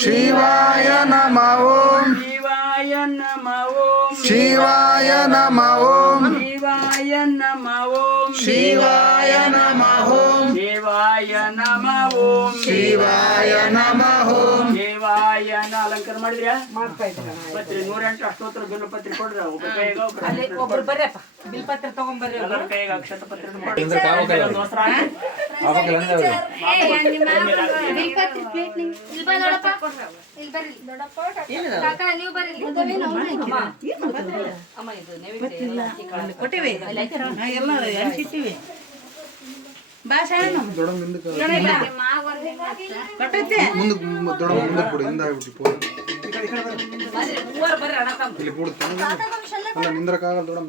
ಶಿವಾಯ ನಮಃ ಓಂ ಶಿವಾಯ ನಮಃ ಓಂ ಶಿವಾಯ ನಮಃ ಓಂ ಶಿವಾಯ ನಮಃ ಓಂ ಶಿವಾಯ ನಮಃ ಓಂ ಶಿವಾಯ ನಮಃ ಓಂ ಶಿವಾಯ ನಮಃ ಓಂ ಶಿವಾಯ ಅಲಂಕಾರ ಮಾಡಿದ್ಯಾ ಪತ್ರಿ 108 ಅಷ್ಟೋತ್ತರ ಬಿಲ್ಪತ್ರಿ ಕೊಡ್ರಿ ಒಬ್ರು ಬರ್ರಪ್ಪ ಬಿಲ್ಪತ್ರ ತಗೊಂಡ್ಬರ್ರಿ ಎಲ್ಲರ ಕೈಗೆ ಅಕ್ಷತ ಪತ್ರಿ ಅಮ್ಮ ಇದು ನೈವೇದ್ಯ ಕೊಟ್ಟಿವಿ ಎಲ್ಲ ಹಂಚಿಟ್ಟಿವಿ ದೊಡ್ಡ ಮುಂದಕ್ಕೆ ಮುಂದಕ್ಕೆ ದೊಡ್ಡ ಮುಂದಕ್ಕೆ ಬಿಡು ಹಿಂದೆ ಆಗ್ಬಿಟ್ಟು ಬರ್ರಿ ಅಣ್ಣ ತಮ್ಮ ಇಲ್ಲಿ ಬಿಡುತ್ತೆ ಅಲ್ಲ ನಿಂದ್ರಕ್ಕಾಗಲ್ಲ ದೊಡ್ಡ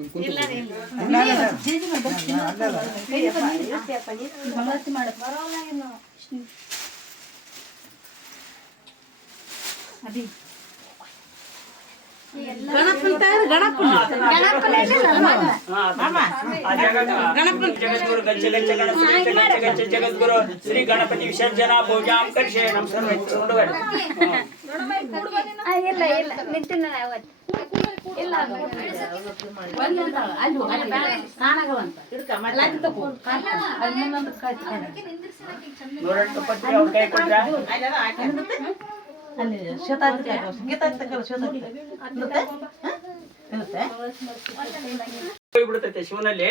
ಕುಂತು ಜಗದ್ಗುರು ಗಚ್ಚ ಗಚ್ಚ ಗಣಪತಿ ಜಗದ್ಗುರು ಶ್ರೀ ಗಣಪತಿ ವಿಸರ್ಜನಾ ಪೂಜಾಂ ಕರ್ಷೆ ನಮ್ ಇಲ್ಲ ಇಲ್ಲ ನಿಂತಿನ ಇಲ್ಲ ಪತ್ರಿ ಅವ್ರ ಕೈ ಕೊಟ್ರ ಅಲ್ಲಿ ಶತಾಬ್ದಿ ಹೋಗ್ಬಿಡ್ತೈತೆ ಶಿವನಲ್ಲಿ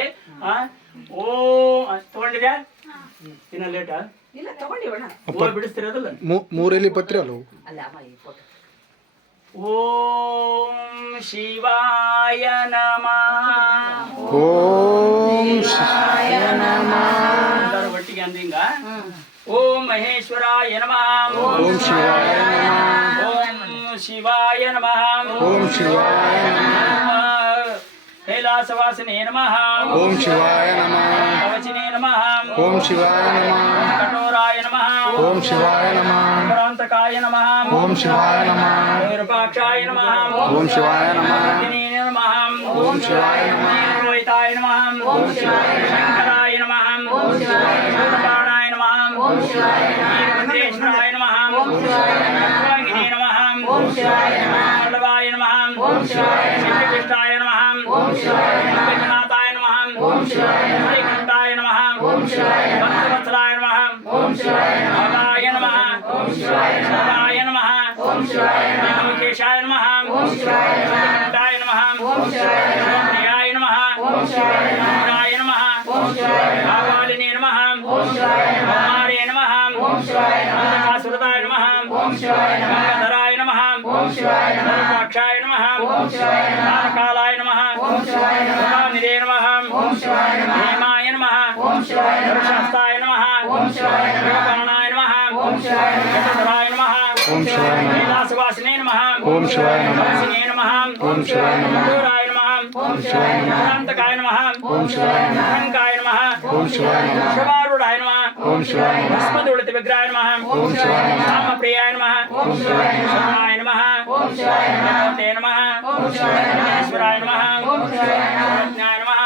ಓಂ ತಗೊಂಡಿದ್ಯಾ ಇನ್ನ ಲೇಟಾ ಇಲ್ಲ ತಗೊಂಡಿವಣ್ಣ ಬಿಡಿಸ್ತಿರೋದಲ್ಲ ಮೂರೆಲ್ಲಿ ಪತ್ರಿ ಅಲ್ಲ ಅಲ್ಲ ಅಮ್ಮ ಈ ಫೋಟೋ ಓಂ ಶಿವಾಯ ನಮಃ ಓಂ ಶಿವಾಯ ಎಲ್ಲರೂ ಒಟ್ಟಿಗೆ ಅಂದಿಂಗ ಓಂ ಮಹೇಶ್ವರಾಯ ನಮಃ ಓಂ ಶಿವಾಯ ಓಂ ಶಿವಾಯ ನಮಃ ಓಂ ಶಿವಾಯ ಕೈಲಾಸವಾಸಿನೇ ನಮಃ ಓಂ ಶಿವಾಯ ನಮಃ ಕವಚಿನೇ ನಮಃ ಓಂ ಶಿವಾಯ ನಮಃ ಕಠೋರಾಯ ನಮಃ ಓಂ ಶಿವಾಯ ನಮಃ ಪರಾಂತಕಾಯ ನಮಃ ಓಂ ಶಿವಾಯ ನಮಃ ವಿರೂಪಾಕ್ಷಾಯ ನಮಃ ಓಂ ಶಿವಾಯ ನಮಃ ವರ್ಧಿನೇ ನಮಃ ಓಂ ಶಿವಾಯ ನಮಃ ರೋಹಿತಾಯ ನಮಃ ಶಂಕರಾಯ ನಮಃ ಶೂರಪಾಣಾಯ ನಮಃ ವೀರಭದ್ರೇಶ್ವರಾಯ ನಮಃ ಸರ್ವಾಂಗಿನೇ ನಮಃ ವಲ್ಲಭಾಯ ನಮಃ ಶ್ರೀಕೃಷ್ಣಾಯ ನಮಃ ಜಗನ್ನಾಥಾಯ ನಮಃ ಶ್ರೀಕಂಠಾಯ ನಮಃ ಭಕ್ತವತ್ಸಲಾಯ ನಮಃ ಭವಾಯ ನಮಃ ಶಿವಾಯ ನಮಃ ಶ್ರೀಮುಖೇಶಾಯ ನಮಃ ಶ್ರೀಕಂಠಾಯ ನಮಃ ಪ್ರಿಯಾಯ ನಮಃ ರಾಯ ನಮಃ ಕಾವಾಲಿನೇ ನಮಃ ಕುಮಾರೇ ನಮಃ ಕಾಸುರದಾಯ ನಮಃ ಗಂಗಾಧರಾಯ ನಮಃ ರೂಪಾಕ್ಷಾಯ ನಮಃ ಕಾಲಾಯ ನಮಃ ನಿಧೇ ನಮಃ ಹೇಮಾಯ ನಮಃ ಶಾಸ್ತಾಯ ನಮಃ ಯೋಗಾಣಾಯ ನಮಃ ಯಶೋಧರಾಯ ನಮಃ ಕೈಲಾಸವಾಸಿನೇ ನಮಃ ಓಂ ಶಿವಾಯ ನಮಃ ವಾಸಿನೇ ನಮಃ ಓಂ ಶಿವಾಯ ನಮಃ ದೂರಾಯ ನಮಃ ಶಾಂತಕಾಯ ನಮಃ ಓಂ ಶಿವಾಯ ನಮಃ ಶಂಕಾಯ ನಮಃ ಓಂ ಶಿವಾಯ ನಮಃ ಶವಾರೂಢಾಯ ನಮಃ ಓಂ ಶಿವಾಯ ನಮಃ ಭಸ್ಮದುಳಿತ ವಿಗ್ರಹಾಯ ನಮಃ ಓಂ ಶಿವಾಯ ನಮಃ ರಾಮಪ್ರಿಯಾಯ ನಮಃ ಶರಣಾಯ ನಮಃ ನಮೋತೆ ನಮಃ ಈಶ್ವರಾಯ ನಮಃ ಸರ್ವಜ್ಞಾಯ ನಮಃ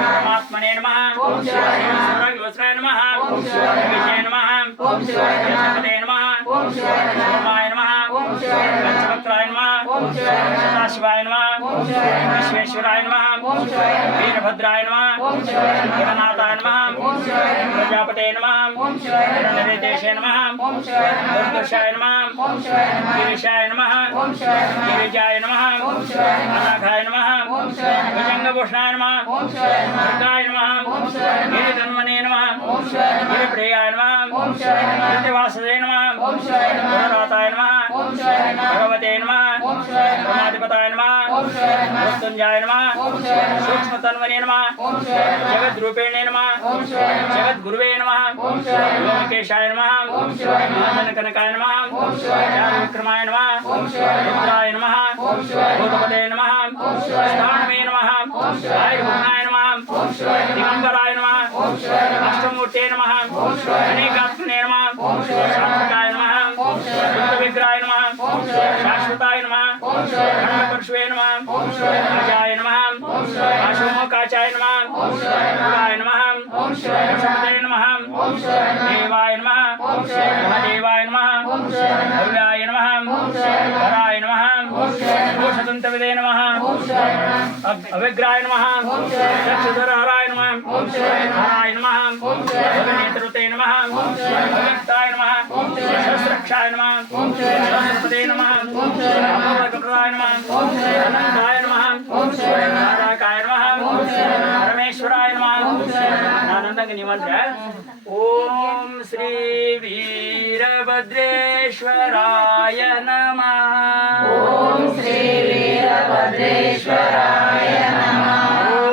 ಪರಮಾತ್ಮನೇ ನಮಃ ಸರ್ವಜ್ಞಾಯ ನಮಃ ವಿಜಯ ನಮಃ ಜಗದೇ ನಮಃ ಸೋಮಾಯ ನಮಃ ಪಂಚವಕ್ರಾಯ ನಮಃ ಸದಾಶಿವಾಯ ನಮಃ ವಿಶ್ವೇಶ್ವರಾಯ ನಮಃ ವೀರಭದ್ರಾಯ ನಮಃ ಜಗನ್ನಾಥಾಯ ನಮಃ ಪ್ರಜಾಪತೆ ನಮಃ ಹಿರಣ್ಯದೇಶೇ ನಮಃ ದುರ್ದಶಾಯ ನಮಃ ಗಿರೀಶಾಯ ನಮಃ ಗಿರಿಜಾಯ ನಮಃ ಅನಾಘಾಯ ನಮಃ ಭುಜಂಗಭೂಷಣಾಯ ನಮಃ ದುರ್ಗಾಯ ನಮಃ ಗಿರಿಧನ್ವನೇ ನಮಃ ಗಿರಿಪ್ರಿಯಾಯ ನಮಃ ಗಿರಿವಾಸದೇ ನಮಃ ಗುಣರಾತಾಯ ನಮಃ ಭಗವತೆ ನಮಃ ಬ್ರಹ್ಮಾಧಿಪತಾಯ ನಮಃ ಮೃತ್ಯುಂಜಾಯ ನಮಃ ಸೂಕ್ಷ್ಮತನ್ವನೇ ನಮಃ ಜಗದ್ರೂಪೇಣೇ ನಮಃ ಜಗದ್ಗುರುವೇ ನಮಃ ವ್ಯೋಮಕೇಶಾಯ ನಮಃ ಜನಕನಕಾಯ ನಮಃ ವಿಕ್ರಮಾಯ ನಮಃ ರುದ್ರಾಯ ನಮಃ ಭೂತಪದೇ ನಮಃ ಸ್ಥಾನವೇ ನಮಃ ಆಯುರ್ಭುವನಾಯ ನಮಃ ದಿಗಂಬರಾಯ ನಮಃ ಅಷ್ಟಮೂರ್ತೆ ನಮಃ ಅನೇಕಾತ್ಮನೇ ನಮಃ ಶಾಂತಕಾಯ ನಮಃ ವಿಗ್ರಹಾಯ ನಮಃ ಶಾಶ್ವತಾಯ ನಮಃ ಪರಶುವೇ ನಮಃ ಅಜಾಯ ನಮಃ ಆಶೋಮೋಕಾಚಾಯ ನಮಃ ಗುರಾಯ ನಮಃ ವೃಷಭದೇ ನಮಃ ದೇವಾಯ ನಮಃ ಮಹಾದೇವಾಯ ನಮಃ ಭವ್ಯಾಯ ಹರಾಯ ನಮಃ ಔಷಧಂತವಿದೆ ನಮಃ ಅವಿಗ್ರಾಯ ನಮಃ ಚಕ್ಷುಧರ ಹರಾಯ ನಮಃ ಹರಾಯ ನಮಃ ನೇತೃತೆ ನಮಃ ಅವಿಕ್ತಾಯ ನಮಃ ಶಸ್ತ್ರಕ್ಷಾಯ ನಮಃ ಶಸ್ತ್ರಪದೇ ನಮಃ ಅಮೋಘಪ್ರದಾಯ ನಮಃ ಅನಂತಾಯ ನಮಃ ರಾಧಾಕಾಯ ನಮಃ ಪರಮೇಶ್ವರಾಯ ನಮಃ ನಾನಂದಂಗೆ ನೀವಂದ್ರೆ ಓಂ ಶ್ರೀ ವೀರಭದ್ರೇಶ್ವರಾಯ ನಮಃ ಓಂ ಶ್ರೀ ವೀರಭದ್ರೇಶ್ವರಾಯ ನಮಃ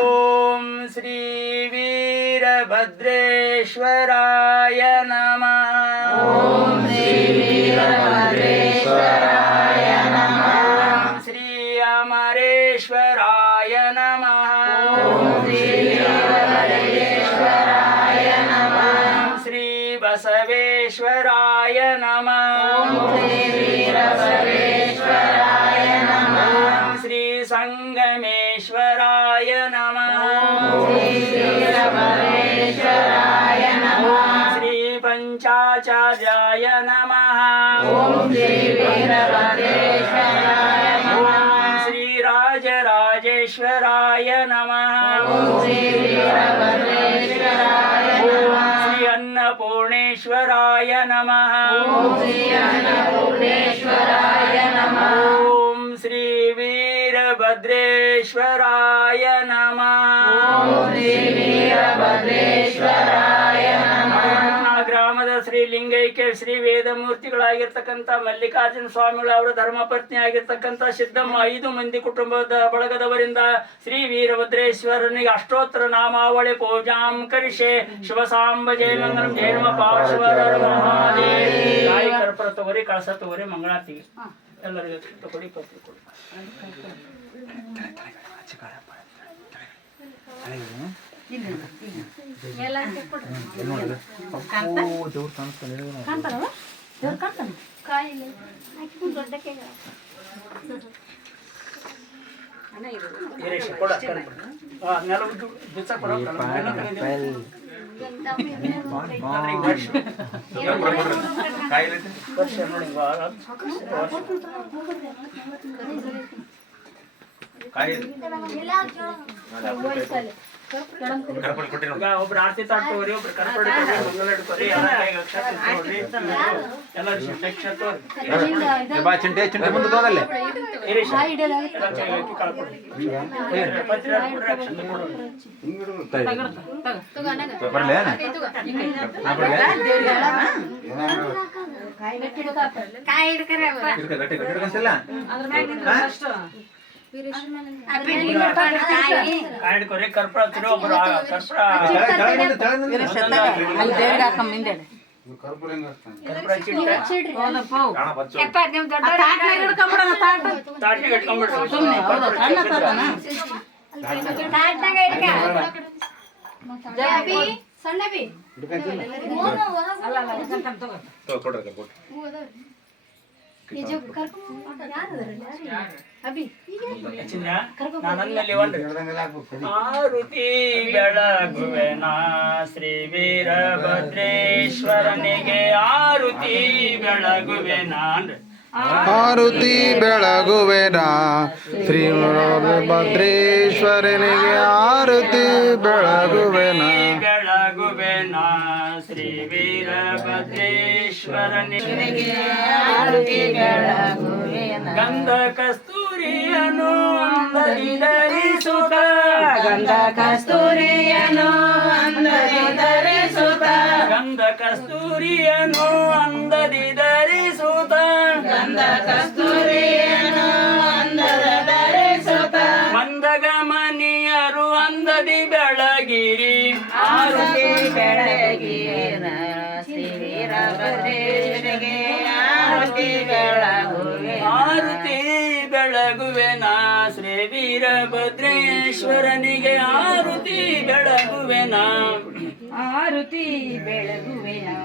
ಓಂ ಶ್ರೀ ವೀರಭದ್ರೇಶ್ವರಾಯ ನಮಃ ಓಂ ಶ್ರೀ ವೀರಭದ್ರೇಶ್ವರಾಯ ನಮಃ ಓಂ ಶ್ರೀ ಅಮರೇಶ್ವರಾಯ ನಮಃ ಓಂ ಶ್ರೀ ಅಮರೇಶ್ವರಾಯ ನಮಃ ಓಂ ಶ್ರೀ ಬಸವೇಶ್ವರಾಯ ನಮಃ ಓಂ ಶ್ರೀ ವೀರಭದ್ರೇಶ್ವರಾಯ ನಮಃ ಓಂ ಶ್ರೀ ಸಂಗಮೇಶ್ವರಾಯ ನಮಃ ಓಂ ಶ್ರೀ ವೀರಭದ್ರೇಶ್ವರಾಯ ನಮಃ ಓಂ ಶ್ರೀ ಪಂಚಾಚಾರ್ಯಾಯ ನಮಃ ಓಂ ಶ್ರೀ ವೀರಭದ್ರೇಶ್ವರಾಯ ನಮಃ ಓಂ ಶ್ರೀ ರಾಜರಾಜೇಶ್ವರಾಯ ನಮಃ ಓಂ ಶ್ರೀ ವೀರಭದ್ರೇಶ್ವರಾಯ ಓಂ ನಮಃ ಶ್ರೀ ಅನ್ನಪೂರ್ಣೇಶ್ವರಾಯ ನಮಃ ಓಂ ಶ್ರೀ ಅನ್ನಪೂರ್ಣೇಶ್ವರಾಯ ನಮಃ ಓಂ ಶ್ರೀ ವೀರಭದ್ರೇಶ್ವರಾಯ ನಮಃ ಓಂ ಶ್ರೀ ವೀರಭದ್ರೇಶ್ವರಾಯ ನಮಃ ಗ್ರಾಮದ ಶ್ರೀ ಲಿಂಗೈಕ್ಯ ಶ್ರೀ ವೇದಮೂರ್ತಿಗಳಾಗಿರ್ತಕ್ಕಂಥ ಮಲ್ಲಿಕಾರ್ಜುನ ಸ್ವಾಮಿಗಳು ಅವರ ಧರ್ಮಪತ್ನಿ ಆಗಿರ್ತಕ್ಕಂಥ ಸಿದ್ದಮ್ಮ 5 ಮಂದಿ ಕುಟುಂಬದ ಬಳಗದವರಿಂದ ಶ್ರೀ ವೀರಭದ್ರೇಶ್ವರನಿಗೆ ಅಷ್ಟೋತ್ತರ ನಾಮಾವಳಿ ಪೂಜಾಂ ಕರಿಷೆ ಶಿವ ಸಾಂಬ ಜಯ ಮಂಗಲಂ ಜಯ ನಮ ಪಾರ್ಶ್ವರ ಮಹಾದೇವ ಕಾಯಿ ಕರ್ಪೂರ ತಗೋರಿ ಕಳಸ ತಗೋರಿ ಮಂಗಳಾರತಿಗೆ ಎಲ್ಲರಿಗೂ ತಗೊಳ್ಳಿ ಪತ್ರಿ ಕೊಡಿ ಹಿರೇಶ ಕೊಡ ನೆಲ ಬಿಚ್ಚ ಕೊಡ ವರ್ಷ ನೋಡಿ ಒಬ್ರು ಆರತಿ ತಾಡ್ತವ್ರಿ ಒಬ್ರು ಕರ್ಪಡಿ ಮಂಗಲ ಹಿಡ್ಕೋರಿ ಚಿಂಟೆ ಚಿಂಟೆ ಮುಂದೆ ಹೋಗಲ್ಲೇ ಬರ್ಲೇ ಹಿಡ್ಕೋರಿ ಕರ್ಪೂರ ಹಚ್ಚಿರಿ ಒಬ್ರು ಕರ್ಪೂರ ಕರ್ಪೂರ ಹಚ್ಚಿಟ್ರೆ ತಾಟಿಗೆ ನಾನಲ್ಲಿ ಆರುತಿ ಬೆಳಗುವೆನಾ ಶ್ರೀ ವೀರಭದ್ರೇಶ್ವರನಿಗೆ ಆರುತಿ ಬೆಳಗುವೆನಾ ಆರುತಿ ಬೆಳಗುವೆನಾ ಶ್ರೀ ವೀರಭದ್ರೇಶ್ವರನಿಗೆ ಆರುತಿ ಬೆಳಗುವೆನಾ ಬೆಳಗುವೆನಾ ಶ್ರೀ ವೀರಭದ್ರೇಶ್ವರನಿಗೆ ಆರತಿ ಬೆಳಗುವೆನಾ ಗಂಧ ಕಸ್ತೂರಿಯನು ಅಂದದಿ ಧರಿಸುತ್ತ ಗಂಧ ಕಸ್ತೂರಿಯನು ಅಂದದಿ ಧರಿಸುತ್ತ ಗಂಧ ಕಸ್ತೂರಿಯನು ಅಂದದಿ ಧರಿಸುತ್ತ ಗಂಧ ಕಸ್ತೂರಿಯನು ಅಂದದ ಧರಿಸುತ್ತ ಮಂದಗಮನಿಯರು ಅಂದದಿ ಬೆಳಗಿರಿ ಆರತಿ ಬೆಳಗಿನ ಶ್ರೀ ವೀರಭದ್ರೇಶ್ವರನಿಗೆ ಆರತಿ ಬೆಳಗುವೆನಾ ಆರುತಿ ಬೆಳಗುವೆನಾ ಶ್ರೀ ವೀರಭದ್ರೇಶ್ವರನಿಗೆ ಆರುತಿ ಬೆಳಗುವೆನಾ ಆರತಿ ಬೆಳಗುವೆನಾ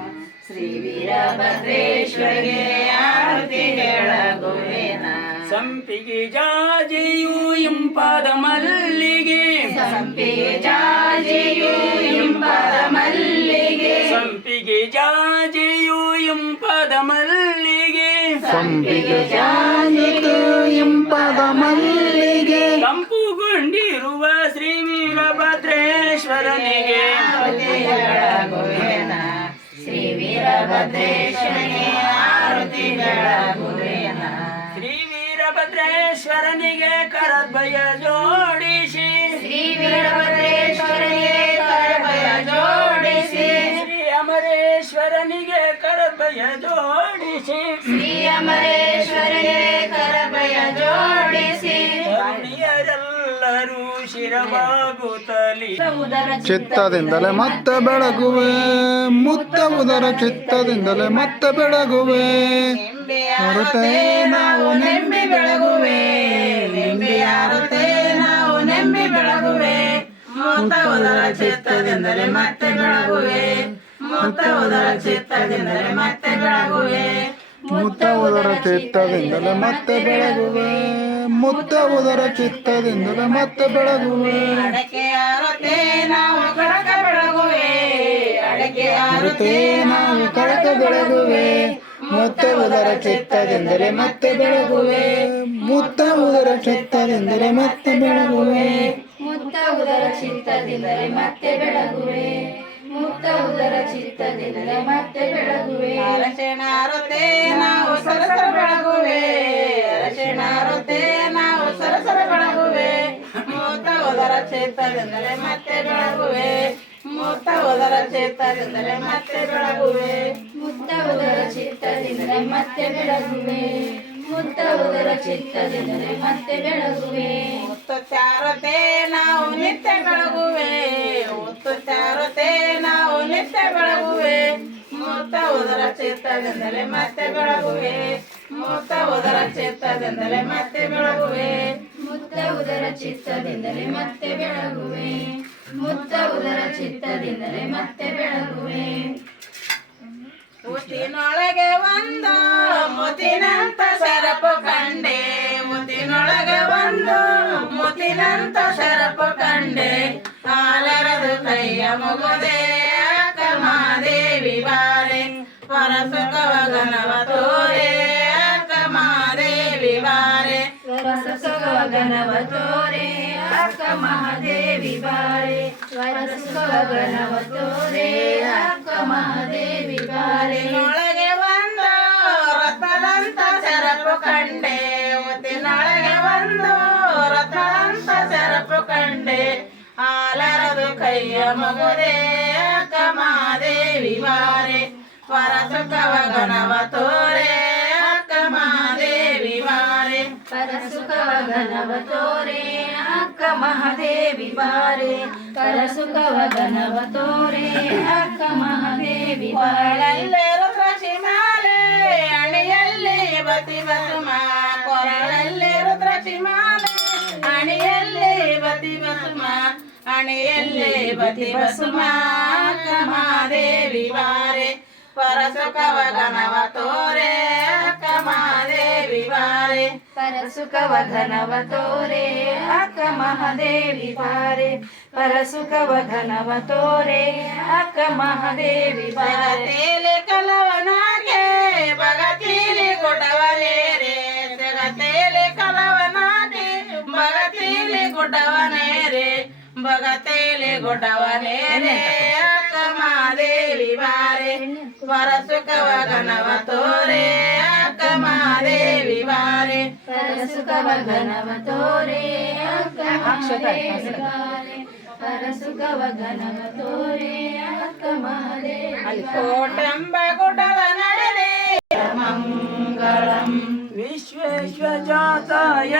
ಶ್ರೀ ವೀರಭದ್ರೇಶ್ವರನಿಗೆ ಆರತಿ ಬೆಳಗುವೆನಾ ಸಂಪಿಗೆ ಜಾಜಿಯು ಇಂಪಾದ ಮಲ್ಲಿಗೆ ಸಂಪಿಗೆ ಜಾಜಿಯು ಇಂಪಾದ ಮಲ್ಲಿಗೆ ಸಂಪಿಗೆ ಜಾಜಿಯು ಇಂಪಾದ ಮಲ್ಲಿಗೆ ಸಂಪಿಗೆ ಜಾಜಿಗೆ ಇಂಪದ ಮಲ್ಲಿಗೆ ಕಂಪುಗೊಂಡಿರುವ ಶ್ರೀ ವೀರಭದ್ರೇಶ್ವರನಿಗೆ ಬೆಳಗುವೆನ ಶ್ರೀ ವೀರಭದ್ರೇಶ್ವರನಿಗೆ ಆರತಿ ಬೆಳಗುವೆನ ಶ್ರೀ ವೀರಭದ್ರೇಶ್ವರನಿಗೆ ಕರದ್ವಯ ಜೋಡಿಸಿ ಶ್ರೀ ವೀರಭದ್ರೇಶ್ವರನಿಗೆ ಕರಭಯ ಜೋಡಿಸಿ ಶ್ರೀ ಅಮರೇಶ್ವರನಿಗೆ ಕರದ್ವಯ ಜೋಡಿಸಿ ಶ್ರೀ ಅಮರೇಶ್ವರನಿಗೆ ಕರಭಯ ಜೋಡಿಸಿ ಕರುಣಿಯರೆಲ್ಲರೂ ಶಿರಬಾಗುತ್ತಲಿ ಚಿತ್ತದಿಂದಲೇ ಮತ್ತೆ ಬೆಳಗುವೆ ಮುತ್ತ ಉದರ ಚಿತ್ತದಿಂದಲೇ ಮತ್ತೆ ಬೆಳಗುವೆ ಹೊರತೆ ನಾವು ನೆಮ್ಮಿ ಬೆಳಗುವೆ ನೆಮ್ಮದಿಯಾರುತ್ತೆ ನಾವು ನೆಮ್ಮಿ ಬೆಳಗುವೆ ಮೂತ ಉದರ ಚಿತ್ತದಿಂದಲೇ ಮತ್ತೆ ಬೆಳಗುವೆ ಮೂತ ಉದರ ಚಿತ್ತದಿಂದಲೇ ಮತ್ತೆ ಬೆಳಗುವೆ ಮುತ್ತ ಉದರ ಚಿತ್ತದಿಂದಲೇ ಮತ್ತೆ ಬೆಳಗುವೆ ಮುತ್ತ ಉದರ ಚಿತ್ತದಿಂದಲೇ ಮತ್ತೆ ಬೆಳಗುವೆ ಅಡಕೆ ಆರುತ್ತೆ ನಾವು ಕಡಕ ಬೆಳಗುವೆ ಅಡಕೆ ಹೊರತೆ ನಾವು ಕಡಕ ಬೆಳಗುವೆ ಮುತ್ತ ಉದರ ಚಿತ್ತದಿಂದಲೇ ಮತ್ತೆ ಬೆಳಗುವೆ ಮುತ್ತ ಉದರ ಚಿತ್ತದಿಂದಲೇ ಮತ್ತೆ ಬೆಳಗುವೆ ಮುಕ್ತ ಉದರ ಚಿತ್ತದಿಂದಲೇ ಮತ್ತೆ ಬೆಳಗುವೆ ಮುಕ್ತ ಉದರ ಚಿತ್ತದಿಂದಲೇ ಮತ್ತೆ ಬೆಳಗುವೆ ಅರಶಿಣಾರುತ್ತೆ ನಾವು ಸರಸರ ಬೆಳಗುವೆ ಅರಶಿಣಾರುತ್ತೆ ನಾವು ಸರಸರ ಬೆಳಗುವೆ ಮುಕ್ತ ಉದರ ಚಿತ್ತದಿಂದಲೇ ಮತ್ತೆ ಬೆಳಗುವೆ ಮುಕ್ತ ಉದರ ಚಿತ್ತದಿಂದಲೇ ಮತ್ತೆ ಬೆಳಗುವೆ ಮುಕ್ತ ಉದರ ಚಿತ್ತದಿಂದಲೇ ಮತ್ತೆ ಬೆಳಗುವೆ ಮುಕ್ತ ಉದರ ಚಿತ್ತದಿಂದಲೇ ಮತ್ತೆ ಬೆಳಗುವೆ ಮುತ್ತುತ್ತಾರುತ್ತೆ ನಾವು ನಿತ್ಯ ಬೆಳಗುವೆ ಮುತ್ತುತ್ತಾರುತ್ತೆ ನಾವು ನಿತ್ಯ ಬೆಳಗುವೆ ಮುಕ್ತ ಉದರ ಚಿತ್ತದಿಂದಲೇ ಮತ್ತೆ ಬೆಳಗುವೆ ಮುಕ್ತ ಉದರ ಚಿತ್ತದಿಂದಲೇ ಮತ್ತೆ ಬೆಳಗುವೆ ಮುಕ್ತ ಉದರ ಚಿತ್ತದಿಂದಲೇ ಮತ್ತೆ ಬೆಳಗುವೆ ಮುಕ್ತ ಉದರ ಚಿತ್ತದಿಂದಲೇ ಮತ್ತೆ ಬೆಳಗುವೆ ಮುತ್ತಿನೊಳಗೆ ಒಂದು ಮುತ್ತಿನಂತ ಸರಪು ಕಂಡೆ ಮುತ್ತಿನೊಳಗೆ ಒಂದು ಮುತ್ತಿನಂತ ಸರಪು ಕಂಡೆ ಹಾಲರದು ಕೈಯ ಮುಗುದೆ ಅಕ್ಕ ಮಹಾದೇವಿ ಬಾರೆ ಪರಸುಖವ ಗಣವ ತೋರೆ ಅಕ್ಕ ಮಹಾದೇವಿ ಬಾರೆ ಪರಸುಖವ ಗಣವ ತೋರೆ ಅಕ್ಕ ಮಹಾದೇವಿ ಬಾರೆ ಪರಸುಖವ ಗಣವ ತೋರೆ ಅಕ್ಕ ಮಹಾದೇವಿ ಬಾರೆ ಒಳಗೆ ಒಂದು ರಥದಂತ ಸರಪು ಕಂಡೆ ಮುತ್ತಿನೊಳಗೆ ಒಂದು ರಥದಂತ ಸರಪು ಕಂಡೆ ಹಾಲರದು ಕೈಯ ಮಗುದೆ ಅಕ್ಕ ಮಹಾದೇವಿ ಬಾರೆ ಪರಸುಖವ ಗಣವ ತೋರೆ ಅಕ್ಕ ಮಹಾದೇವಿ ಬಾರೆ ಪರಸುಖವ ಗಣವ ತೋರೆ ಅಕ್ಕ ಮಹಾದೇವಿ ಬಾರೆ ಪರಸುಖವ ಗಣವ ತೋರೆ ಅಕ್ಕ ಮಹಾದೇವಿ ಬಾರಲ್ಲೇ ರುದ್ರಶಿಮಾಲೆ ಅಣಿಯಲ್ಲಿ ಬತಿ ಬಸುಮ ಕೊರಳಲ್ಲಿ ರುದ್ರಶಿಮಾಲೆ ಅಣಿಯಲ್ಲಿ ಬತಿ ಬಸುಮ ಅಣಿಯಲ್ಲಿ ಬತಿ ಬಸುಮ ಅಕ್ಕ ಮಹಾದೇವಿ ಬಾರೆ ಪರಸುಖವ ಗಣವ ತೋರೆ ಅಕ್ಕ ಮಹಾದೇವಿ ಬಾರೆ ಪರಸುಖವ ಗಣವ ತೋರೆ ಅಕ್ಕ ಮಹಾದೇವಿ ಬಾರೆ ಪರಸುಖವ ಗಣವ ತೋರೆ ಅಕ್ಕ ಮಹಾದೇವಿ ಬಾರೆ ಕಲವನಾಗೆ ಬಗತೀಲಿ ಗುಡವನೇರೆ ಜಗತ್ತೇಲಿ ಕಲವನಾಗೆ ಬಗತೀಲಿ ಗುಡವನೇರೆ ಬಗತೇಲಿ ಗುಡವನೇರೆ ಅಕ್ಕ ಮಹಾದೇವಿ ಬಾರೆ ಪರಸುಖವ ಗಣವ ತೋರೆ ಅಕ್ಕ ಮಹಾದೇವಿ ಬಾರೆ ಪರಸುಖವ ಗಣವ ತೋರೆ ಅಕ್ಕ ಮಹಾದೇವಿ ಬಾರೆ ಪರಸುಖವ ಗಣವ ತೋರೆ ಅಕ್ಕ ಮಹಾದೇವಿ ಕೋಟಂಬ ಗುಡದ ನಡೆರೆ ಮಂಗಳಂ ವಿಶ್ವೇಶ್ವಜಾತಾಯ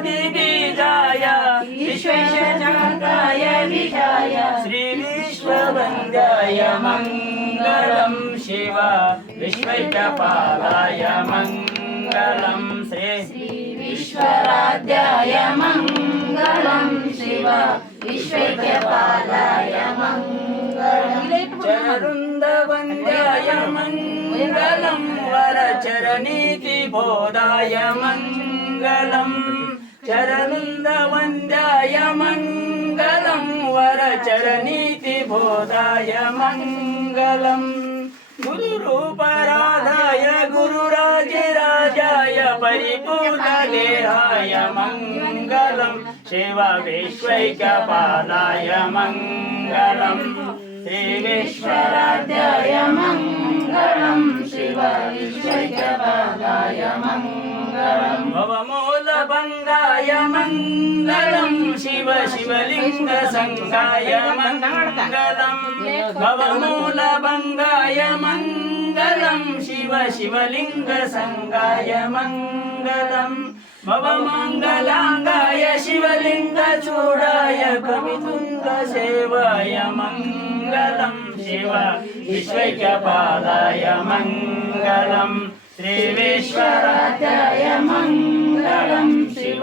ವಿಶ್ವಾದಿಬೀಜಾಯ ವಿಶ್ವೇಶಜಾತಾಯ ವಿಜಾಯ ಶ್ರೀ ವಿಶ್ವವಂದ್ಯಾಯ ಮಂಗಳಂ ಶಿವ ವಿಶ್ವೈಕಪಾಲಾಯ ಮಂಗಳಂ ಶ್ರೀ ವಿಶ್ವರಾಧ್ಯಾಯ ಮಂಗಳಂ ಶಿವ ವಿಶ್ವೈಕ್ಯಪಾಲಾಯ ಮಂಗಳಂ ಚರವೃಂದವಂದ್ಯಾಯ ಮಂಗಳಂ ವರಚರನೀತಿ ಬೋಧಾಯ ಮಂಗಳಂ ಚರವೃಂದವಂದ್ಯಾಯ ಮಂಗಳಂ ವರಚರನೀತಿ ಬೋಧಾಯ ಮಂಗಳಂ ಗುರುರೂಪರಾಧಾಯ ಗುರುರಾಜೇ परिपूर्णदेहाय मङ्गलं शिव विश्वैकपालाय मङ्गलम् श्रीविश्वराध्याय मङ्गलं शिव विश्वैकपालाय मङ्गलं भवमूलभङ्गाय मङ्गलं शिव शिवलिङ्गसङ्गाय मङ्गलं भवमूलभङ्गाय मङ्गलं शिव शिवलिङ्गसङ्गाय मङ्गलं भवमङ्गलाङ्गाय शिवलिङ्गचूडाय कवितुङ्गसेवाय मङ्गलं शिव विश्वैकपालाय मङ्गलं श्रीविश्वराध्याय मङ्गलं शिव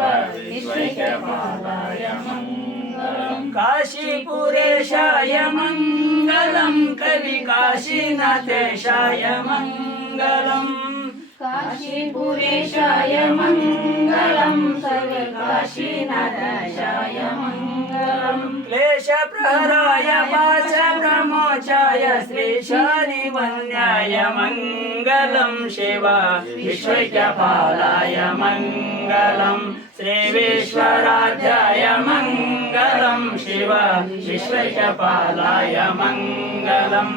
विश्वैकपालाय मङ्गलं काशीपुरेशाय मङ्गलं कवि काशीनाथेशाय मङ्गलम् काशीपुरेशाय मङ्गलं कवि काशीनाथाय मङ्गलं क्लेशप्रहराय पाशप्रमोचाय श्रीशानिवन्याय मङ्गलं शिव विश्वैकपालाय मङ्गलं श्रीविश्वराध्याय मङ्गलं शिव विश्वैकपालाय मङ्गलम्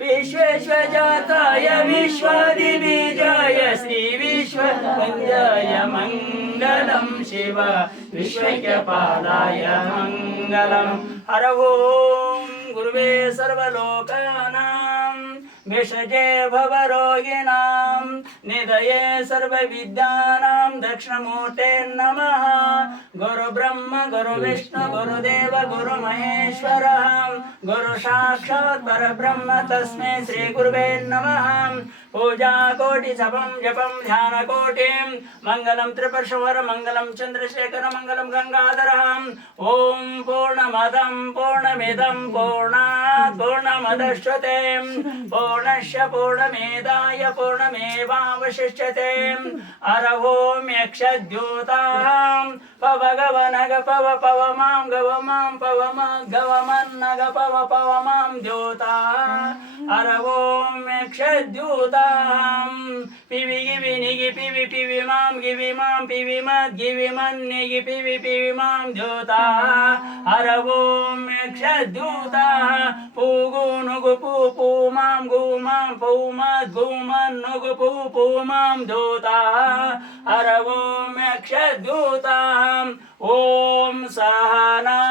विश्वेश्वजाताय विश्वादिबीजाय श्रीविश्ववन्द्याय मङ्गलं शिव विश्वैकपालाय मङ्गलं हर ॐ गुरुवे सर्वलोकानां भिषजे भवरोगिणां निधये सर्वविद्यानां दक्षिणमूर्ते नमः गुरुब्रह्म गुरुविष्णु गुरुदेव गुरुमहेश्वरः गुरुसाक्षात् परब्रह्म तस्मै श्रीगुरुवे नमः पूजा कोटि जपं ध्यानकोटिं मङ्गलं त्रिपुरशवर मङ्गलं चन्द्रशेखर मङ्गलं गङ्गाधरः ॐ पूर्णमदं पूर्णमिदं पूर्णात् पूर्णमुदच्यते पूर्णस्य पूर्णमेधाय पूर्णमेवावशिष्यते हर ॐ यक्षद्यूतां पवगवनग पव पवमां गवमां पवमा गवमन्नग पव पवमां द्यूताः हर ॐ यक्षद्यूतां पिवि गिवि निगि पिवि पिवि मां गिवि मां पिवि मद् गिवि मन्निगि पिवि पिवि मां द्यूताः हर ॐ यक्षद्यूताः पूगु नुगु पू मां गु मां पौ मद् गु मन्नुगु पू मां द्यूताः हर ॐ यक्षद्यूताः ॐ सहनावतु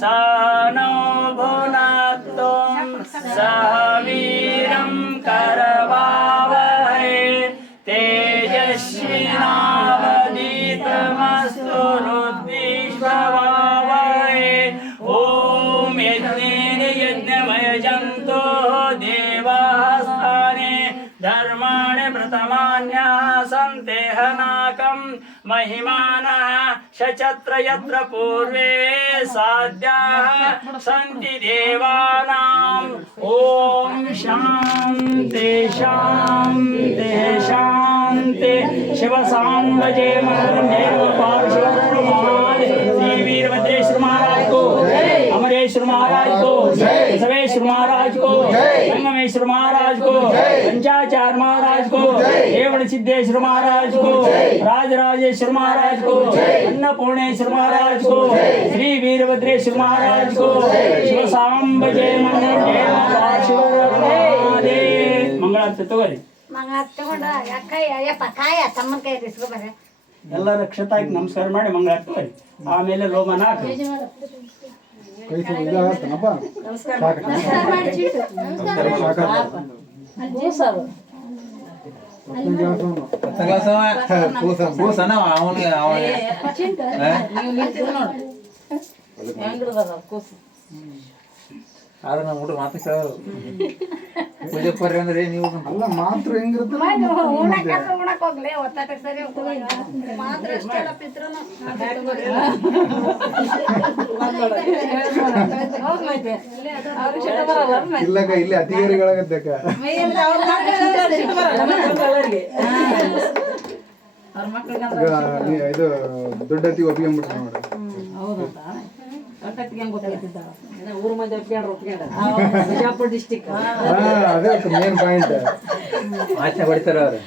सहनौ भुनक्तु सह वीरं करवावहै तेजस्विनावधीतमस्तु हृद्विश्ववावहै ॐ यज्ञेन यज्ञमयजन्तो देवास्ताने धर्माणि प्रथमान्याः सन्ते हनाकं महिमानः शचत्र यत्र पूर्वे साध्याः सन्ति देवानां ॐ शान्ति शान्ति शान्ति शिव सांब जय श्री वीरभद्रेश्वर महाराज को अमरेश्वर महाराज को बसवेश्वर महाराज को संगमेश्वर महाराज को पंचाचार्य महाराज को रेवण सिद्धेश्वर महाराज को राजराजेश्वर महाराज को अन्नपूर्णेश्वर महाराज को श्री वीरभद्रेश्वर महाराज को शिव सांब जय मंगल तಗೋರಿ ತಗೊಂಡ ಅಕ್ಕ ಯಪ್ಪ ಕಾಯ ತಮ್ಮನ ಕೈ ಇಸ್ಕೊ ಬರ್ರೆ ಎಲ್ಲರ ಕ್ಷತಾಗಿ ನಮಸ್ಕಾರ ಮಾಡಿ ಮಂಗಳ ತಗೋರಿ ಆಮೇಲೆ ಲೋಮನ ಹಾಕಿ ನಮಸ್ಕಾರ ಮಾಡಿ ಚೀಟು ಆದ್ರೆ ನಮ್ಮ ಊಟ ಮಾತ್ರ ಕೇಳೋದು ಪೂಜೆ ಬರ್ರಿ ಅಂದ್ರೆ ನೀವು ಅಲ್ಲ ಮಾತ್ರ ಹೆಂಗಿರುತ್ತೆ ಉಣಕ್ ಹೋಗ್ಲಿ ಒತ್ತಾಟ ಸರಿ ಮಾತ್ರ ಅಷ್ಟೆಲ್ಲ ಪಿತ್ರನ ಇಲ್ಲಕ್ಕ ಇಲ್ಲಿ ಅತಿಗರಿಗಳಾಗತ್ತಕ್ಕ ಇದು ದೊಡ್ಡ ಅತಿ ಒಪ್ಪಿಕೊಂಡ್ಬಿಟ್ರೆ ನೋಡಿ ಊರ್ ಮಂದಿ ಬಿಜಾಪುರ ಡಿಸ್ಟಿಕ್ ಅದೇ ಮೇನ್ ಪಾಯಿಂಟ್ ಆಚೆ ಹೊಡಿತಾರ ಅವ್ರು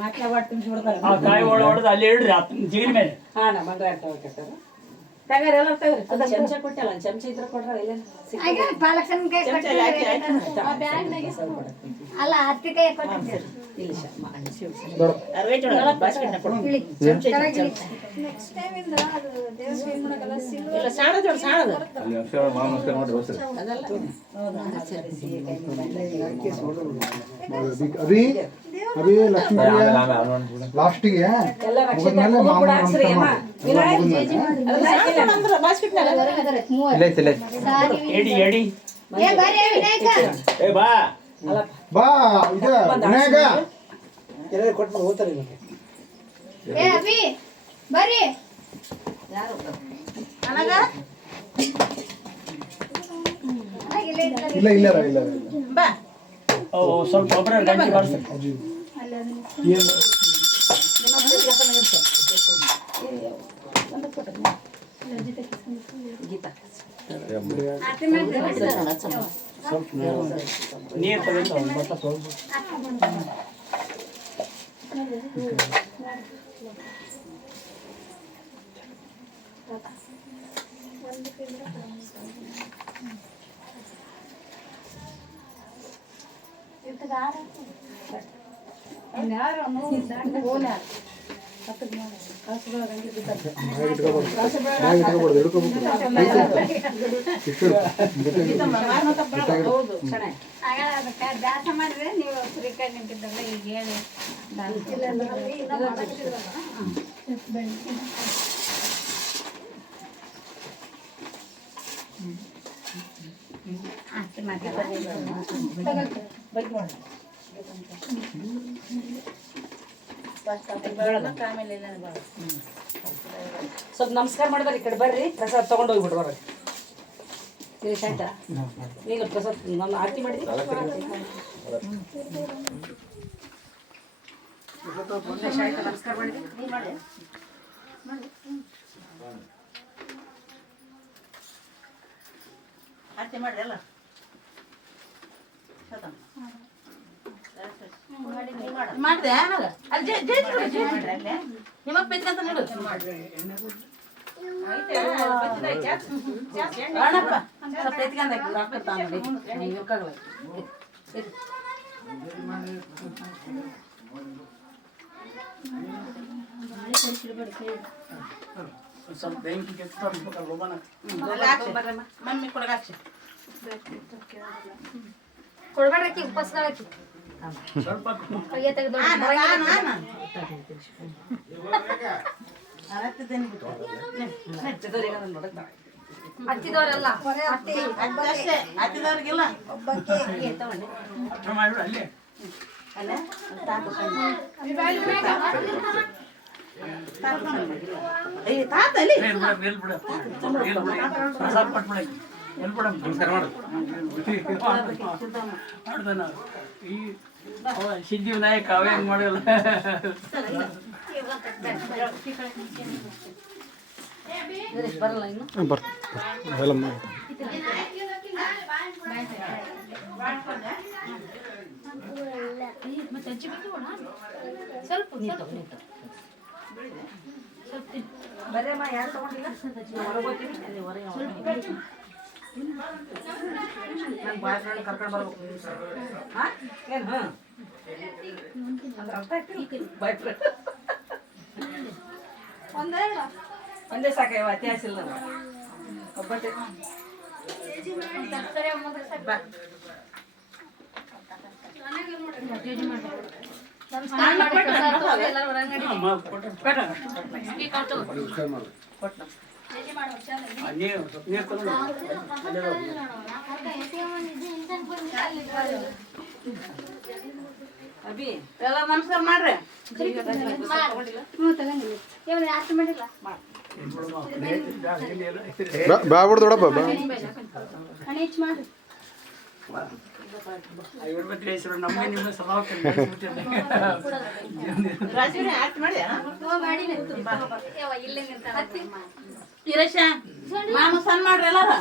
ಮತ್ತೆ ಒಟ್ಟು ತುಂಬಿಸ್ಬಿಡ್ತಾರೆ ಆ ಕಾಯಿ ಹೊಡೆದು ಅಲ್ಲಿ ಇಡ್ರಿ ಜಿಗಿನ ಮೇಲೆ. ಹಾಂ ನಮ್ಮ ಮಂಡ್ರ ಹಾಕ್ತಾರೆ ತಗರಿ ಎಲ್ಲ ತಗರಿ ಅದು ಚಮಚ ಕೊಟ್ಟಲ್ಲ ಚಮಚ ಇದ್ರೆ ಕೊಡ್ರ ಇಲ್ಲ ಪಾಲಕನ ಕೈ ಅಲ್ಲ ಹತ್ತಿ ಕೈ ಕೊಟ್ಟಿದ್ದೆ ನೆಕ್ಸ್ಟ್ ಟೈಮ್ ಇಂದ ಅದು ದೇವಸ್ಥಾನ ಮಾಡಕಲ್ಲ ಸಿಲ್ವರ್ ಇಲ್ಲ ಸಾಣ ಜೋಡ್ ಸಾಣದ ಅಭಿ ಅಭಿ ಲಕ್ಷ್ಮೀ ಲಾಸ್ಟಿಗೆ ಎಲ್ಲ ಮುಗಿದ್ಮೇಲೆ ಕೂಡ ಹಾಕ್ಸ್ರಿ ಅಮ್ಮ ಎಡಿ ಎಡಿ ಏ ಬರಿ ವಿನಾಯಕ ಬಾ ಇದು ವಿನಾಯಕ ಏ ಅಭಿ ಬರಿ ಅನಗ ಇಲ್ಲ ಇಲ್ಲ ಇಲ್ಲ ಬಾ ಓ ಸ್ವಲ್ಪ ಒಬ್ಬರ ಗಂಟೆ ಕಳ್ಸಿ. ನೀರು ತಗೊಂಡು ಭತ್ತ ತೊಳ್ದು. ದಾಸ ಮಾಡಿದ್ರೆ ನೀವು ಫ್ರೀಕಾಗಿ ನಿಂತಿದ್ದಲ್ಲ ಈಗ ಹೇಳಿ ಸ್ವಲ್ಪ ನಮಸ್ಕಾರ ಮಾಡಿದ್ರೆ ಈ ಕಡೆ ಬರ್ರಿ ಪ್ರಸಾದ ತಗೊಂಡು ಹೋಗ್ಬಿಟ್ಟು ಬರ್ರಿ ಇಲ್ಲಿ ಆಯ್ತಾ ಈಗ ಪ್ರಸಾದ ನಾನು ಆರತಿ ಮಾಡಿದ್ವಿ ನಮಸ್ಕಾರ ಮಾಡಿದ್ವಿ ನೀ ಮಾಡಿ ಆರತಿ ಮಾಡ್ರಿ ಅಲ್ಲ ಮಾಡಿದೆ ಅಲ್ಲಿ ನಿಮಗೆ ಬೇಕಂತ ನೀಡು ಅಣ್ಣಪ್ಪ ಸ್ವಲ್ಪ ಎತ್ಕೊಂಡ್ ಸ್ವಲ್ಪ ಬೆಂಕಿ ಕೆತ್ತಬೇಕಲ್ಲ ಒಬ್ಬನ. ಮಮ್ಮಿ ಕೊಡಗಾಕ್ಷಿ ಕೊಡ್ಬೇಡ್ರಿ ಉಪಸ್ಗಳಾಕಿ ಸ್ವಲ್ಪ ಕೈಯ ತೆಗೆದು ಹತ್ತಿದವರಲ್ಲ ಹತ್ತಿದವ್ರಿಗಿಲ್ಲ ಹತ್ರ ಮಾಡ್ಬಿಡು ಅಲ್ಲೇ. ಎಲ್ ಬಿಡ ಪ್ರಸಾದ ಕೊಟ್ಬಿಡ ಎಲ್ ಬಿಡ ನಮಸ್ಕಾರ ಮಾಡ್ತಾನ ಈ ಸಿದ್ಧಿ ವಿನಾಯಕ ಅವೇ ಹೆಂಗ್ ಮಾಡಲ್ಲ. ಬರಲ್ಲ ಇನ್ನು ಸ್ವಲ್ಪ ಬರೇಮ್ಮ ಯಾರು ತಗೊಂಡಿಲ್ಲ ಹೊರಗೋಗ್ತೀನಿ ಅಲ್ಲಿ ಹೊರಗೆ ನನ್ನ ಬಾಯ್ ಫ್ರೆಂಡ್ ಕರ್ಕೊಂಡು ಬರ್ಬೇಕು ಹಾಂ ಏನು ಹಾಂ ಅಂದ್ರೆ ಅರ್ಥ ಆಗ್ತಿಲ್ಲ ಬಾಯ್ ಫ್ರೆಂಡ್ ಒಂದೇ ಸಾಕಯ್ಯವ ಇತಿಹಾಸ ಇಲ್ಲ ಒಬ್ಬಟ್ಟೆ ಬಾ ಅಭಿ ಎಲ್ಲ ನಮಸ್ಕಾರ ಮಾಡ್ರಿ ಬ್ಯಾಬಿಡ್ ದೊಡ್ಡಪ್ಪ ನಮಗೆ ನಿಮ್ಮ ಸಲಹೆ ವೀರೇಶ ಮಾಮ ಸಣ್ಣ ಮಾಡ್ರಿ ಎಲ್ಲಾರ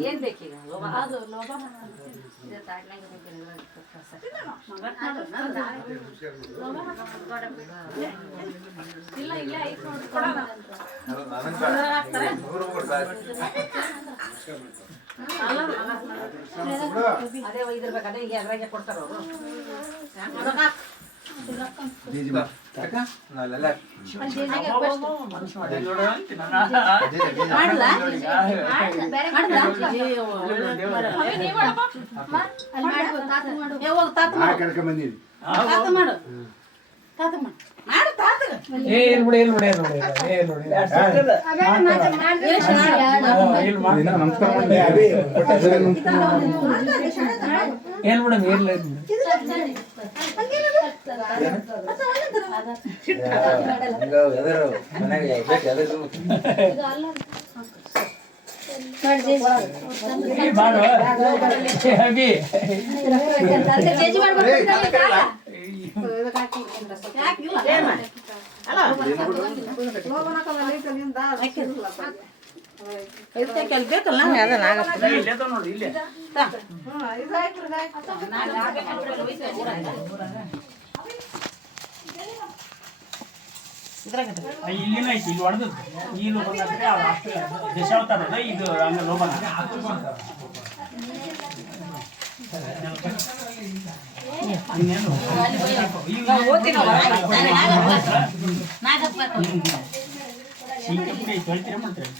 ಏನ್ ಬೇಕೀಗ ಅದೇ ಒಯ್ದಿರ್ಬೇಕಾದ್ರೆ ಈಗ ಅದ್ರಾಗೆ ಕೊಡ್ತಾರ ಅವರು ಏನ್ ಮೇಡಮ್ ಏನಿಲ್ಲ ಬೇಕಲ್ಲ ನೋಡಿ ಇಲ್ಲೇ ಇಲ್ಲಿನ ಐತಿ ಇಲ್ಲಿ ಹೊಡೆದು ಇಲ್ಲಿ ಬಂದ್ರೆ ಅಷ್ಟು ದಶಾವತಾರದ ಇದು ಹಂಗ ಲೋಬನ ಇನ್ನೇನು ತೊಳಿತೀರ ಮಾಡ್ತಾರೆ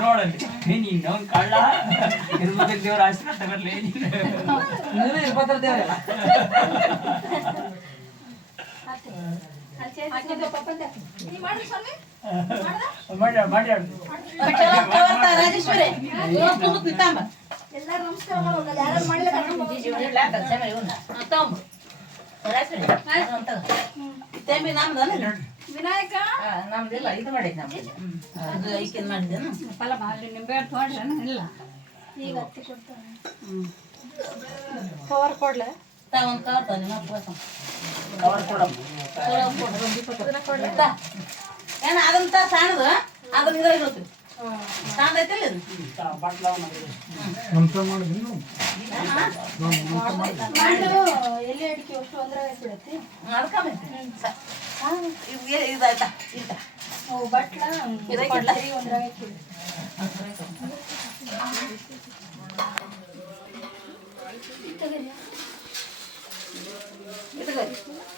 ನೋಡಲ್ಲಿ ಇನ್ನೊಂದು ಕಳ್ಳ ದೇವ್ರ ಆಶೀರ್ವಾದ ತಗೊಳ್ಳಿ ಎಲ್ಲರೂ ನಮಸ್ಕಾರ ಮಾಡೋದು ಯಾರು ಮಾಡಲಿಲ್ಲ ವಿನಾಯಕ ನಮ್ದಿಲ್ಲ ಇದು ಮಾಡಿದ್ ನಮ್ದು ಐಕಿನ್ ಮಾಡಿದ್ದೇನು ಫಲ ಮಾಡಿ ನಿಂಬೆ ತೊಗೊಂಡ್ರೆ ಇಲ್ಲ ಈಗ ಹತ್ತಿ ಕೊಡ್ತಾರೆ ಕವರ್ ಕೊಡ್ಲೆ ಒಂದು ಕವರ್ ತಂದು ಮತ್ತೆ ಕವರ್ ಕೊಡಮ್ಮ ಏನು ಅದಂತ ಸಣ್ಣದು ಅದನ್ನ ಇದ್ರಾಗ ಇರುತ್ತೆ ಸಣ್ಣದೈತಿಲ್ಲ ಇದು ಎಲ್ಲಿ ಅಡಿಕೆ ಅಷ್ಟು ಅಂದ್ರೆ ಬಿಡತ್ತಿ ಇದಾಯ್ತಾ ಇಲ್ಲ ಬಟ್ಲ ಇದಕ್ಕಿಲ್ಲ ಒಂದ್ರಾಗ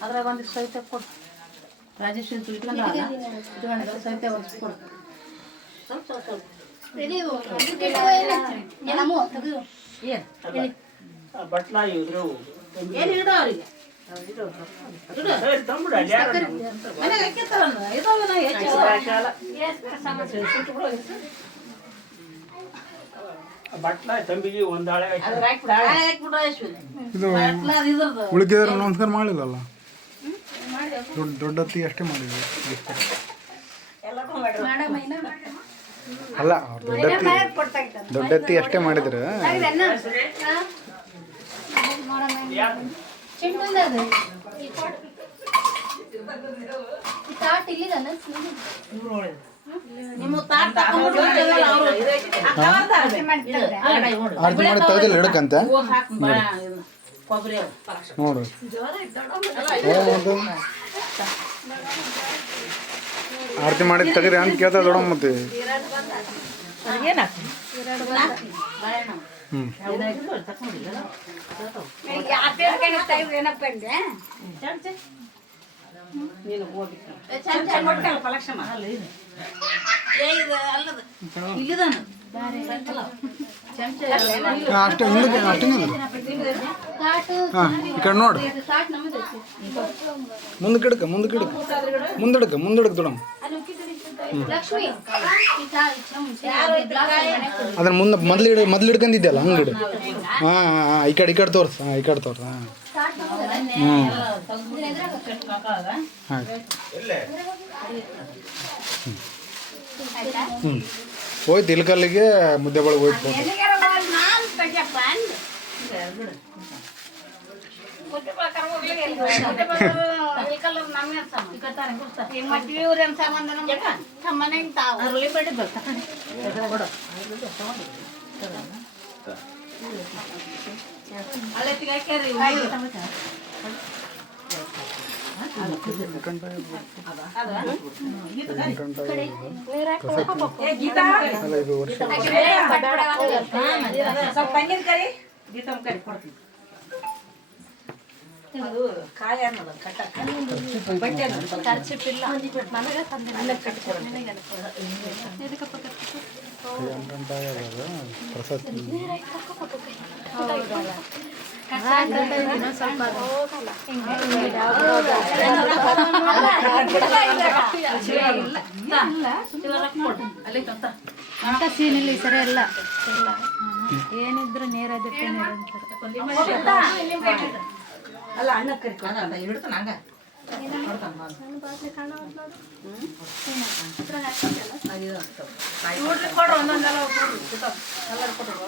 ಅದ್ರಾಗ ಒಂದಿಷ್ಟು ಸಹಿತ ಕೊಡು ರಾಜೇಶ್ವರಿ ತಿಳ್ಕೊಂಡ್ರ ಇಟ್ಕೊಂಡಿದ್ರೆ ಸಹಿತ ಒರೆಸಿ ಕೊಡು ಸ್ವಲ್ಪ ಸ್ವಲ್ಪ ಸ್ವಲ್ಪ ಏನು ಬಟ್ಲ ಇದ್ರು ಏನು ಇಡೋ ಅವ್ರಿಗೆ ಮನೆಗೆ ಹಾಕಿರ್ತಾರಲ್ಲ ಇದಾವಲ್ಲ ಹೆಚ್ಚು ಬಟ್ಲ ತಂಬಿಗೆ ಒಂದಾಳೆ ಉಳಿಕಿದ್ರೆ ನಮಸ್ಕಾರ ಮಾಡಿಲ್ಲಲ್ಲ ದೊಡ್ಡತ್ತಿ ಅಷ್ಟೇ ಮಾಡಿದ್ವಿ ಅಲ್ಲ ದೊಡ್ಡತ್ತಿ ಅಷ್ಟೇ ಮಾಡಿದ್ರೆ ನಿಮ್ಮ ತಾಟ್ ಆರತಿ ಮಾಡಿ ತೆಗೆದಿಲ್ಲ ಹಿಡಕಂತ ಕೊಬ್ಬರಿ ನೋಡು ಆರತಿ ಮಾಡಿ ತೆಗೀರಿ ಅಂತ ಕೇಳ್ತಾ ದೊಡ್ಡ ಮತ್ತೆ ಅಷ್ಟೇ ಮುಂದಕ್ಕೆ ಅಷ್ಟೇ ಹಾಂ ಈ ಕಡೆ ನೋಡು ಮುಂದಕ್ಕೆ ಇಡಕ ಮುಂದಕ್ಕೆ ಇಡಕ ಮುಂದಡಕ ದೊಡ್ಡಮ್ಮ ಅದನ್ನ ಮುಂದೆ ಮೊದ್ಲು ಹಿಡ್ಕೊಂಡಿದ್ದೆಲ್ಲ ಹಂಗೆ ಹಾಂ ಹಾಂ ಈ ಕಡೆ ತೋರ್ಸು ಹಾಂ ಈ ಕಡೆ ತೋರ್ಸು ಹಾಂ ಹೋಯ್ತು ಇಲ್ಕಲ್ಲಿಗೆ ಮುದ್ದೆ ಬಳಗೆ ಹೋಯ್ತು ಫೋಟೋ ಎಲ್ಲಿಗಾರ ಹೋಗಿ ನಾನ್ ತೆಗ್ಯಪ್ಪ ಅಂದೆ. ಮುದ್ದೆ ಬಳಕಾರ ಹೋಗ್ಲಿಕ್ಕೆ ಎಲ್ಲಿ ಹೋಗಿ? ಮುದ್ದೆ ಬಳಕಾರ ಇಲ್ಕಲ್ಲವ್ರು ನಮ್ಗೇನ್ ಸಂಬಂಧ? ಈ ಮದ್ವೆ ಇವ್ರೇನ್ ಸಂಬಂಧ ನಮ್ಗೆ? ನಮ್ಮನೆಗ್ ತಾವು. ಅಲ್ಲತ್ತಿಗೆ ಹಾಕ್ಯಾರಿ ಅಲ್ಲ ಇದು ವರ್ಷ ಸ್ವಲ್ಪ ತಂಗಿನ ಕರಿ ಗೀತಮ್ಮ ಕರಿ ಕೊಡ್ತೀನಿ. ಅದು ಕಾಯ ಅನ್ನೋದು ಕಟ್ಟಕ್ಕ ಬಟ್ಟೆ ಅನ್ನೋದು ಖರ್ಚಿಪ್ಪಿಲ್ಲ ನನಗೆ ತಂದೆ ಪ್ರಸಾದ್ ಅಂತ ಸೀನ್ ಇಲ್ಲ ಈ ಸರಿ ಎಲ್ಲ ಏನಿದ್ರು ನೇರ ದಿಟ್ಟ ನೇರ ಅಂತಾರೆ. ಅಲ್ಲ ಅಣ್ಣ ಕರಿ ಹಿಡ್ತಾನ ಹಂಗ ಕೊಡ್ರಿ ಒಂದೊಂದೆಲ್ಲ ಎಲ್ಲರೂ ಕೊಟ್ಟರು